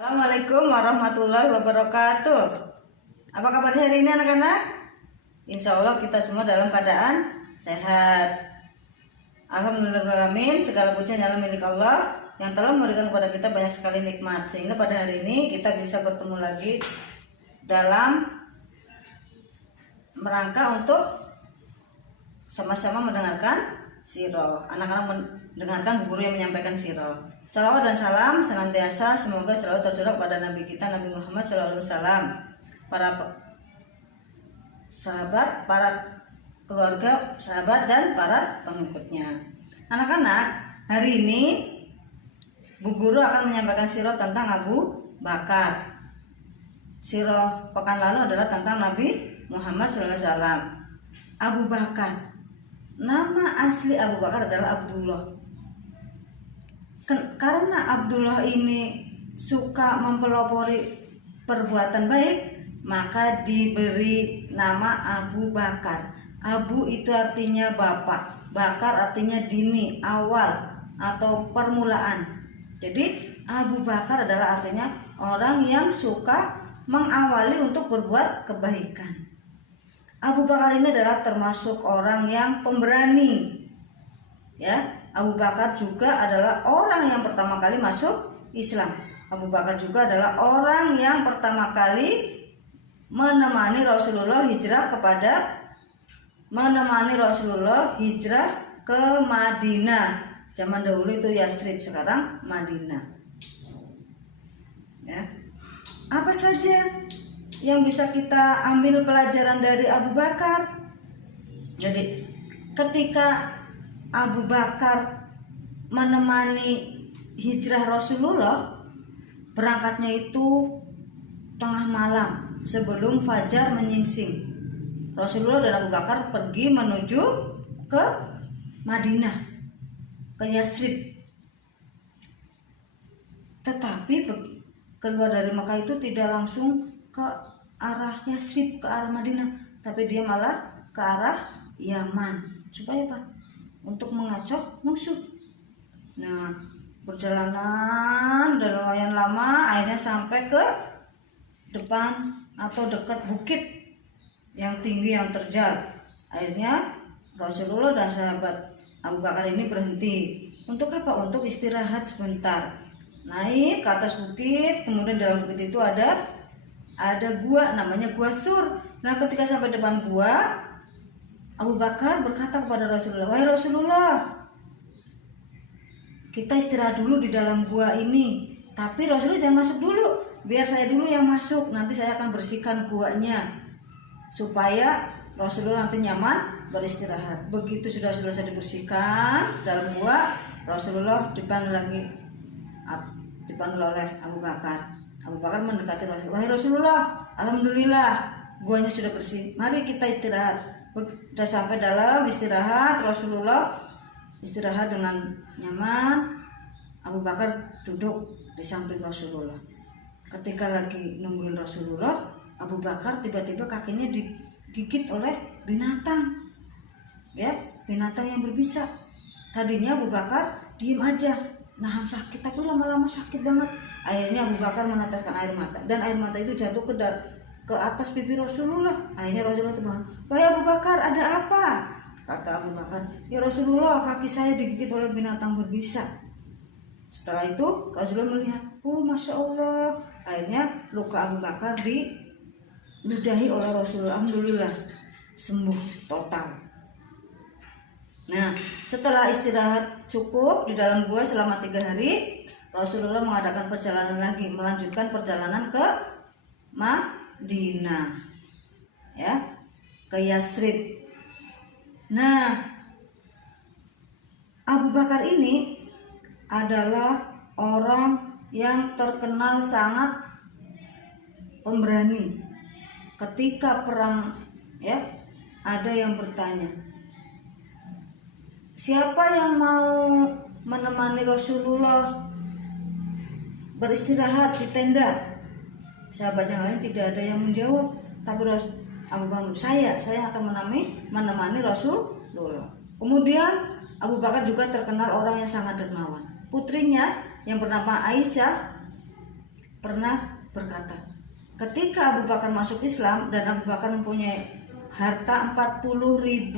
Assalamualaikum warahmatullahi wabarakatuh. Apa kabar hari ini anak-anak? Insya Allah kita semua dalam keadaan sehat. Alhamdulillahirrahmanirrahim. Segala pujian adalah milik Allah yang telah memberikan kepada kita banyak sekali nikmat, sehingga pada hari ini kita bisa bertemu lagi dalam merangka untuk sama-sama mendengarkan sirah. Anak-anak mendengarkan guru yang menyampaikan sirah. Salawat dan salam senantiasa semoga selalu tercurah pada Nabi kita Nabi Muhammad SAW, para sahabat, para keluarga, sahabat dan para pengikutnya. Anak-anak, hari ini Bu Guru akan menyampaikan sirah tentang Abu Bakar. Sirah pekan lalu adalah tentang Nabi Muhammad SAW. Abu Bakar, nama asli Abu Bakar adalah Abdullah. Karena Abdullah ini suka mempelopori perbuatan baik, maka diberi nama Abu Bakar. Abu itu artinya bapak, bakar artinya dini, awal atau permulaan. Jadi Abu Bakar adalah artinya orang yang suka mengawali untuk berbuat kebaikan. Abu Bakar ini adalah termasuk orang yang pemberani, ya. Abu Bakar juga adalah orang yang pertama kali masuk Islam. Abu Bakar juga adalah orang yang pertama kali menemani Rasulullah hijrah ke Madinah. Zaman dahulu itu Yathrib, sekarang Madinah. Ya. Apa saja yang bisa kita ambil pelajaran dari Abu Bakar? Jadi ketika Abu Bakar menemani hijrah Rasulullah, berangkatnya itu tengah malam sebelum fajar menyingsing. Rasulullah dan Abu Bakar pergi menuju ke Madinah, ke Yathrib. Tetapi keluar dari Mekah itu tidak langsung ke arah Yathrib, ke arah Madinah, tapi dia malah ke arah Yaman. Supaya apa? Untuk mengacok musuh. Nah, perjalanan dan lumayan lama, akhirnya sampai ke depan atau dekat bukit yang tinggi yang terjal. Akhirnya Rasulullah dan sahabat Abu Bakar ini berhenti. Untuk apa? Untuk istirahat sebentar. Naik ke atas bukit, kemudian dalam bukit itu ada gua, namanya Gua Sur. Nah, ketika sampai depan gua, Abu Bakar berkata kepada Rasulullah, "Wahai Rasulullah, kita istirahat dulu di dalam gua ini. Tapi Rasulullah jangan masuk dulu, biar saya dulu yang masuk. Nanti saya akan bersihkan guanya supaya Rasulullah nanti nyaman beristirahat." Begitu sudah selesai dibersihkan dalam gua, Rasulullah dipanggil oleh Abu Bakar. Abu Bakar mendekati Rasulullah, "Wahai Rasulullah, alhamdulillah guanya sudah bersih. Mari kita istirahat." Sudah sampai dalam istirahat, Rasulullah istirahat dengan nyaman. Abu Bakar duduk di samping Rasulullah. Ketika lagi nungguin Rasulullah, Abu Bakar tiba-tiba kakinya digigit oleh binatang, ya, binatang yang berbisa. Tadinya Abu Bakar diem aja, nahan sakit, tapi lama-lama sakit banget. Akhirnya Abu Bakar meneteskan air mata, dan air mata itu jatuh ke atas pipi Rasulullah. Akhirnya Rasulullah terbangun. "Wahai Abu Bakar, ada apa?" Kata Abu Bakar, "Ya Rasulullah, kaki saya digigit oleh binatang berbisa." Setelah itu Rasulullah melihat, "Oh, Masya Allah." Akhirnya luka Abu Bakar diludahi oleh Rasulullah. Alhamdulillah sembuh total. Nah, setelah istirahat cukup di dalam gua selama 3 hari, Rasulullah mengadakan perjalanan lagi, melanjutkan perjalanan ke Madinah, ya, ke Yathrib. Nah, Abu Bakar ini adalah orang yang terkenal sangat pemberani. Ketika perang, ya, ada yang bertanya, "Siapa yang mau menemani Rasulullah beristirahat di tenda?" Sahabat yang lain tidak ada yang menjawab, tapi Abu Bakar, saya akan menemani Rasulullah. Kemudian Abu Bakar juga terkenal orang yang sangat dermawan. Putrinya yang bernama Aisyah pernah berkata, ketika Abu Bakar masuk Islam dan Abu Bakar mempunyai harta 40.000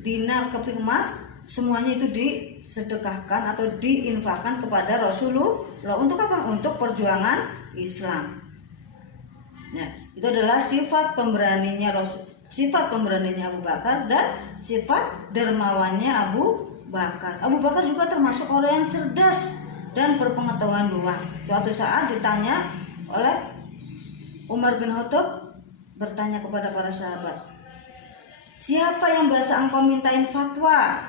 dinar keping emas, semuanya itu disedekahkan atau diinfakkan kepada Rasulullah. Untuk apa? Untuk perjuangan Islam. Nah, itu adalah sifat pemberaninya Abu Bakar dan sifat dermawannya Abu Bakar. Abu Bakar juga termasuk orang yang cerdas dan berpengetahuan luas. Suatu saat ditanya oleh Umar bin Khattab, bertanya kepada para sahabat, siapa yang biasa engkau mintain fatwa?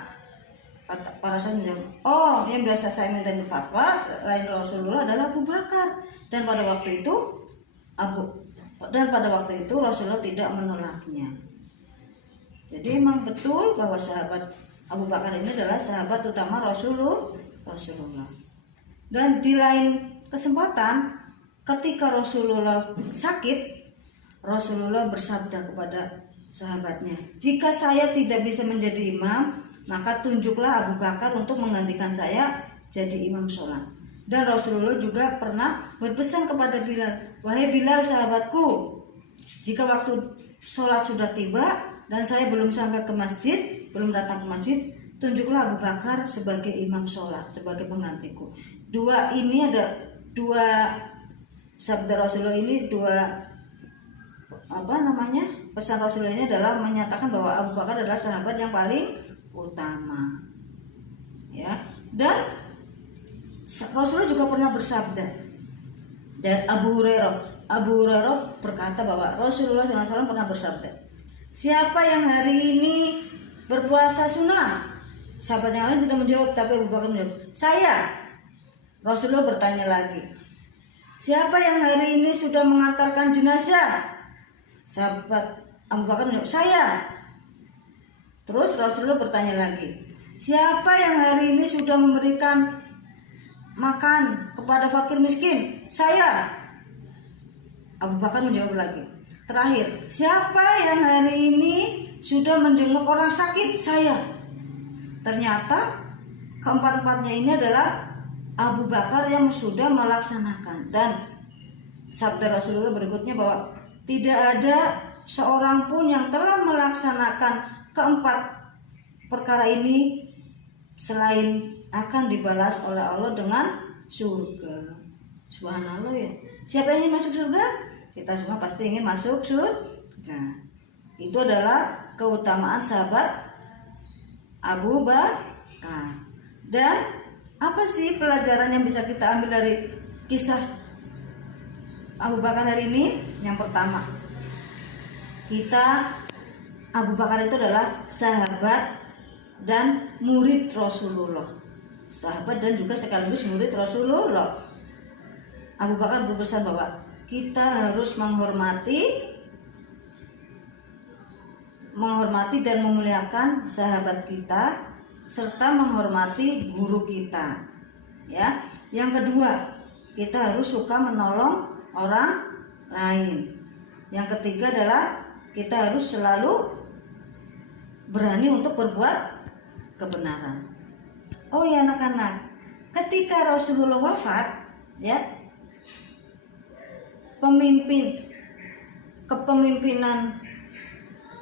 Para sahabat menjawab, oh, yang biasa saya mintain fatwa selain Rasulullah adalah Abu Bakar. Dan pada waktu itu Rasulullah tidak menolaknya. Jadi memang betul bahwa sahabat Abu Bakar ini adalah sahabat utama Rasulullah. Dan di lain kesempatan, ketika Rasulullah sakit, Rasulullah bersabda kepada sahabatnya, jika saya tidak bisa menjadi imam, maka tunjuklah Abu Bakar untuk menggantikan saya jadi imam sholat. Dan Rasulullah juga pernah berpesan kepada Bilal, wahai Bilal sahabatku, jika waktu sholat sudah tiba dan saya belum sampai ke masjid, belum datang ke masjid, tunjuklah Abu Bakar sebagai imam sholat, sebagai penggantiku. Dua sabda Rasulullah ini, pesan Rasulullah ini adalah menyatakan bahwa Abu Bakar adalah sahabat yang paling utama. Ya, dan Rasulullah juga pernah bersabda, dan Abu Hurairah berkata bahwa Rasulullah SAW pernah bersabda, siapa yang hari ini berpuasa sunnah? Sahabat yang lain tidak menjawab, tapi Abu Bakar menjawab, saya. Rasulullah bertanya lagi, siapa yang hari ini sudah mengantarkan jenazah? Sahabat Abu Bakar menjawab, saya. Terus Rasulullah bertanya lagi, siapa yang hari ini sudah memberikan makan kepada fakir miskin? Saya. Abu Bakar menjawab lagi, terakhir, siapa yang hari ini sudah menjenguk orang sakit? Saya. Ternyata keempat-empatnya ini adalah Abu Bakar yang sudah melaksanakan. Dan sabda Rasulullah berikutnya bahwa tidak ada seorang pun yang telah melaksanakan keempat perkara ini selain akan dibalas oleh Allah dengan surga. Subhanallah ya. Siapa yang ingin masuk surga? Kita semua pasti ingin masuk surga. Itu adalah keutamaan sahabat Abu Bakar. Dan apa sih pelajaran yang bisa kita ambil dari kisah Abu Bakar hari ini? Yang pertama, Abu Bakar itu adalah sahabat dan murid Rasulullah. Sahabat dan juga sekaligus murid Rasulullah. Abu Bakar berpesan bahwa kita harus menghormati dan memuliakan sahabat kita serta menghormati guru kita. Ya. Yang kedua, kita harus suka menolong orang lain. Yang ketiga adalah kita harus selalu berani untuk berbuat kebenaran. Oh ya anak-anak, ketika Rasulullah wafat, ya, kepemimpinan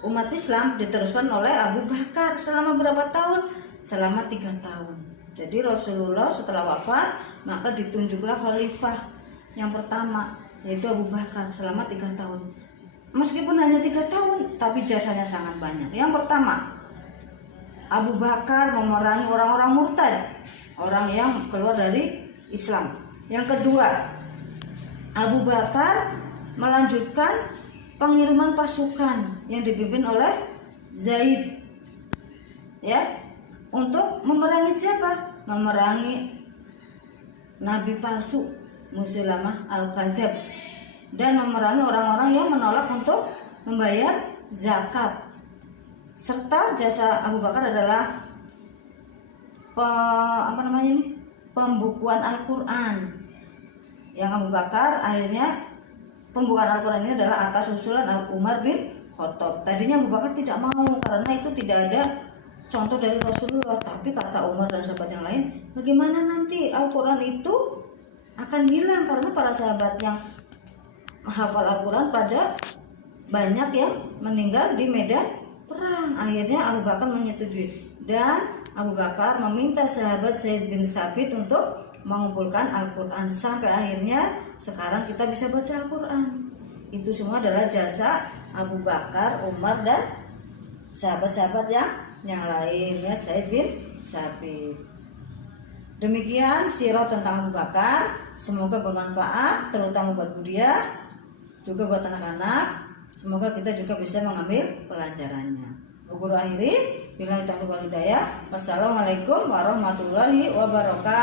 umat Islam diteruskan oleh Abu Bakar selama berapa tahun? Selama 3 tahun. Jadi Rasulullah setelah wafat, maka ditunjuklah khalifah yang pertama, yaitu Abu Bakar selama 3 tahun. Meskipun hanya 3 tahun, tapi jasanya sangat banyak. Yang pertama, Abu Bakar memerangi orang-orang murtad, orang yang keluar dari Islam. Yang kedua, Abu Bakar melanjutkan pengiriman pasukan yang dipimpin oleh Zaid, ya, untuk memerangi siapa? Memerangi nabi palsu Musailamah al-Kadzab dan memerangi orang-orang yang menolak untuk membayar zakat. Serta jasa Abu Bakar adalah pembukuan Al-Quran. Yang Abu Bakar akhirnya pembukaan Al-Quran ini adalah atas usulan Umar bin Khattab. Tadinya Abu Bakar tidak mau karena itu tidak ada contoh dari Rasulullah. Tapi kata Umar dan sahabat yang lain, bagaimana nanti Al-Quran itu akan hilang, karena para sahabat yang hafal Al-Quran pada banyak yang meninggal di medan perang. Akhirnya Abu Bakar menyetujui, dan Abu Bakar meminta sahabat Zaid bin Thabit untuk mengumpulkan Al-Quran, sampai akhirnya sekarang kita bisa baca Al-Quran. Itu semua adalah jasa Abu Bakar, Umar, dan sahabat-sahabat yang lainnya, Zaid bin Thabit. Demikian sirah tentang Abu Bakar. Semoga bermanfaat, terutama buat Budia, juga buat anak-anak. Semoga kita juga bisa mengambil pelajarannya. Guru akhiri, billahi taufiq wal hidayah. Wassalamualaikum warahmatullahi wabarakatuh.